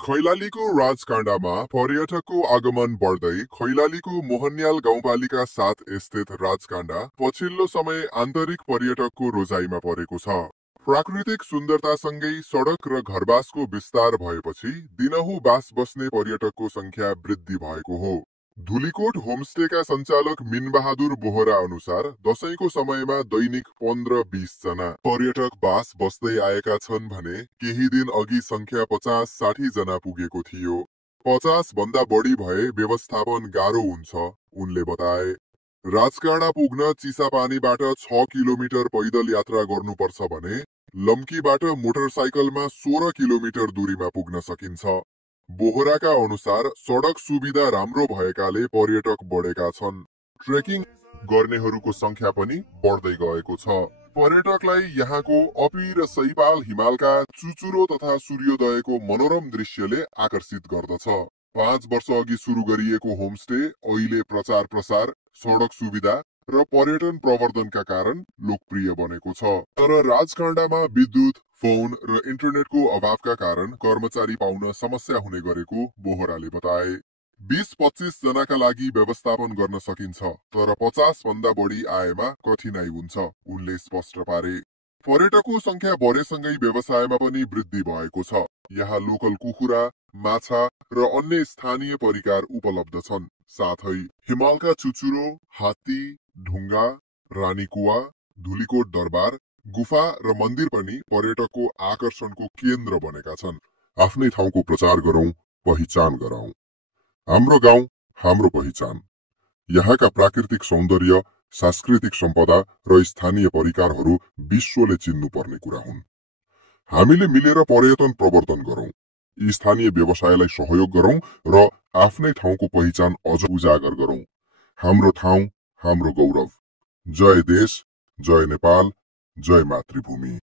खैलालीको राजकाण्डमा पर्यटकको आगमन बढ्दै खैलालीको मोहन्याल गाउँपालिका 7 स्थित राजकाण्ड पछिल्लो समय आन्तरिक पर्यटकको रोजाइमा परेको छ। प्राकृतिक सुन्दरतासँगै सडक र घरबासको विस्तार भएपछि दिनहुँ बास बस्ने पर्यटकको संख्या वृद्धि भएको हो। धुलीकोट होमस्टेका सञ्चालक मिनबहादुर बोहरा अनुसार दशैंको समयमा दैनिक 15-20 जना पर्यटक बास बस्दै आएका छन् भने केही दिन अघि संख्या 50-60 जना पुगेको थियो। 50 भन्दा बढी भए व्यवस्थापन गाह्रो हुन्छ, उनले बताए। राजकाँडा पुग्न चिसापानीबाट 6 किलोमिटर पैदल यात्रा गर्नुपर्छ भने लम्कीबाट मोटरसाइकलमा 16 किलोमिटर दूरीमा पुग्न सकिन्छ। बोहराका अनुसार सडक सुविधा राम्रो भएकाले पर्यटक बढेका छन्। ट्रेकिङ गर्नेहरूको संख्या पनि बढ्दै गएको छ। पर्यटकलाई यहाँको अपी र सैपाल हिमालका चुचुरो तथा सूर्योदयको मनोरम दृश्यले आकर्षित गर्दछ। 5 वर्ष अघि सुरु गरिएको होमस्टे अहिले प्रचार प्रसार, सडक सुविधा र पर्यटन प्रवर्धनका कारण लोकप्रिय बनेको छ। तर राजकाण्डमा विद्युत, फोन र इन्टरनेटको अभावका कारण कर्मचारी पाउन समस्या हुने गरेको बोहराले बताए। 20-25 जनाका लागि व्यवस्थापन गर्न सकिन्छ, तर 50 भन्दा बढी आएमा कठिनाई हुन्छ, उनले स्पष्ट पारे। पर्यटकको संख्या बढेसँगै व्यवसायमा पनि वृद्धि भएको छ। यहाँ लोकल कुखुरा, माछा र अन्य स्थानीय परिकार उपलब्ध छन्। साथै हिमालका चुचुरो, हात्ती, ढुङ्गा, रानीकुवा, धुलीकोट दरबार, गुफा र मन्दिर पनि पर्यटकको आकर्षणको केन्द्र बनेका छन्। आफ्नै ठाउँको प्रचार गरौं, पहिचान गराउँ। हाम्रो गाउँ, हाम्रो पहिचान। यहाँका प्राकृतिक सौन्दर्य, सांस्कृतिक सम्पदा र स्थानीय परिकारहरू विश्वले चिन्नुपर्ने कुरा हुन्। हामीले मिलेर पर्यटन प्रवर्धन गरौं, स्थानीय व्यवसायलाई सहयोग गरौं र आफ्नै ठाउँको पहिचान अझ उजागर गरौं। हाम्रो ठाउँ, हाम्रो गौरव। जय देश, जय नेपाल, जय मातृभूमि।